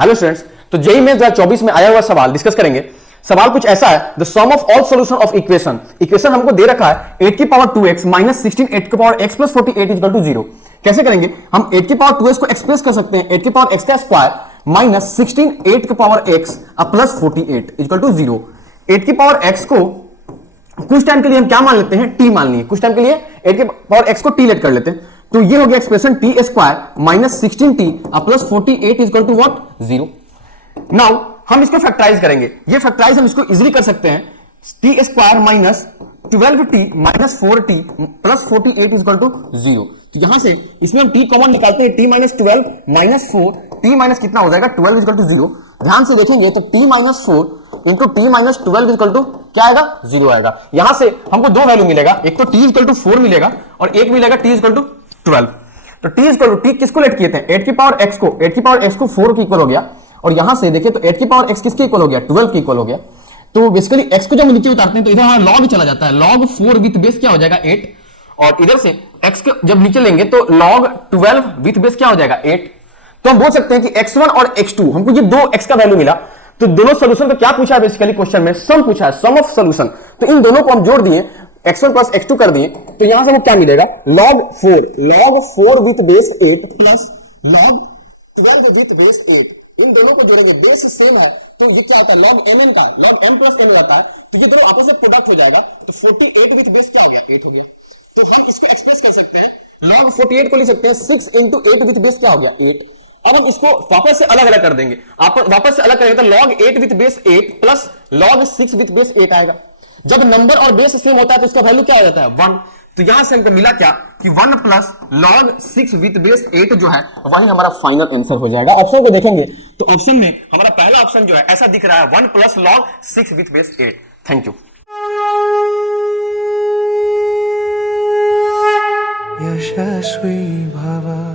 Hello students, तो JEE mains 2024 में आया हुआ सवाल डिस्कस करेंगे। सवाल कुछ ऐसा है, the sum of all solution of equation हमको दे रखा है 8 की पावर 2x माइनस 16 8 की power x plus 48 equal to 0। कैसे करेंगे? हम 8 की पावर 2x को एक्सप्रेस कर सकते हैं 8 की पावर x का स्क्वायर माइनस 16 8 की power x plus 48 equal to 0। 8 की पावर x को कुछ टाइम के लिए हम क्या मान लेते हैं? t मान लिए। कुछ टाइम के लिए 8 की पावर x को t लेट कर लेते हैं, तो ये हो गया expression T square minus 16t plus 48 equal to what? 0। Now हम इसको फैक्टराइज करेंगे। ये फैक्टराइज हम इसको इजीली कर सकते हैं। T square minus 12t minus 4t plus 48 equal to 0। तो यहां से इसमें हम t कॉमन निकालते हैं, t minus 12 minus 4, t minus कितना हो जाएगा? 12 इक्वल टू 0। ध्यान से देखेंगे तो t minus 4 into T minus 12 equal to क्या आएगा? 0 आएगा। यहां से हमको दो वैल्यू मिलेगा, एक तो t इक्वल टू 4 मिलेगा और एक मिलेगा t इक्वल टू 12। तो t इक्वल टू, t किसको लेट किए थे? 8 की पावर x को, 8 की पावर x को 4 के इक्वल हो गया, और यहां से देखिए तो 8 की पावर x किसके इक्वल हो गया? 12 के इक्वल हो गया। तो बेसिकली x को जब हम नीचे उतारते हैं तो इधर हमारा log चला जाता है, log 4 विथ बेस क्या हो जाएगा? 8, और इधर से x को जब नीचे लेंगे तो log 12 विथ बेस क्या हो जाएगा? 8। तो हम बोल सकते हैं कि x1 और x2, हमको ये दो x का वैल्यू मिला, तो दोनों सोल्यूशन का क्या पूछा है? बेसिकली क्वेश्चन में सम पूछा है, सम ऑफ सोल्यूशन। तो इन दोनों को हम जोड़ दिए, x1 प्लस x2 कर दिए, तो यहां से वो क्या मिलेगा? log 4 with base 8 plus log 12 with base 8। इन दोनों को जोड़ेंगे, बेस सेम है तो ये क्या होता है? log mn का log m प्लस n होता है, तो ये दोनों आपस में प्रोडक्ट हो जाएगा, तो 48 विथ बेस क्या हो गया? 8 हो गया। तो हम इसको एक्सप्रेस कर सकते हैं, log 48 को लिख सकते हैं 6 इंटू 8 विथ बेस क्या हो गया? 8। अब हम इसको वापस से अलग अलग कर देंगे, आप वापस से अलग करेंगे तो log 8 with base 8 plus log 6 with base 8 आएगा। जब नंबर और बेस सेम होता है तो उसका वैल्यू क्या हो जाता है? 1। तो यहां से हमको मिला क्या कि 1 प्लस log 6 विथ बेस 8 जो है वही हमारा फाइनल आंसर हो जाएगा। ऑप्शन को देखेंगे तो ऑप्शन में हमारा पहला ऑप्शन जो है ऐसा दिख रहा है, 1 plus log 6 with base 8। Thank you. यशस्वी भव।